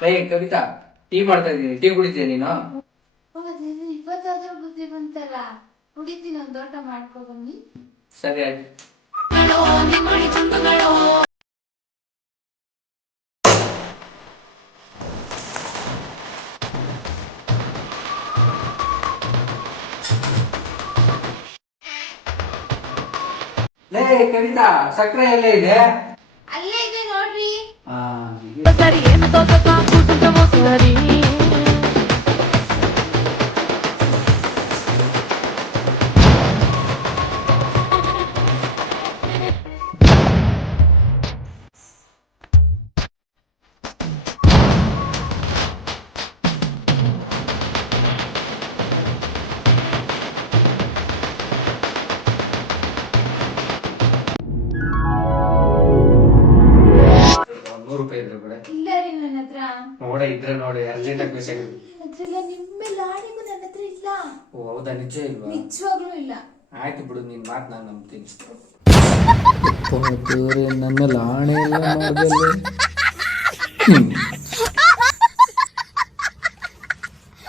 Kavita, tea ಮಾಡ್ತಾ ಇದ್ದೀನಿ, tea ಕುಡಿತೀಯ ನೀನು? ಇವತ್ತಾದ್ರೂ ಬುದ್ಧಿ ಬಂತಲ್ಲ, ಕುಡಿತೀನಿ, ಒಂದು ದೋಟ ಮಾಡ್ಕೊ ಬನ್ನಿ. ಸರಿ ಆಯ್ತು. ಕವಿತಾ, ಸಕ್ಕರೆ ಎಲ್ಲೇ ಇದೆ? ಅಲ್ಲೇ ಇದೆ ನೋಡ್ರಿ. ₹100 ಇದ್ರೆ ಕೂಡ ಇಲ್ಲ ರೀ ನನ್ನ ಹತ್ರ. ನೋಡ ಇದ್ರೆ ನೋಡಿ, ಅರ್ಜೆಂಟ್ ಆಗಿ ಬೇಕಾಗಿದೆ. ನಿಮ್ಮ ಲಾಡಿಗೂ ನನ್ನ ಹತ್ರ ಇಲ್ಲ. ಓ ಹೌದಾ, ನಿಜ ಇಲ್ವಾ? ನಿಜವಾಗ್ಲೂ ಇಲ್ಲ. ಆಯ್ತು ಬಿಡು, ನಿನ್ ಮಾತು ನಾನು ನಂಬ್ತೀನಿ. ದೇವ್ರೆ, ನನ್ನ ಮೇಲೆ ಆಣೆ ಎಲ್ಲ ಮಾಡ್ದಲ್ಲೇ.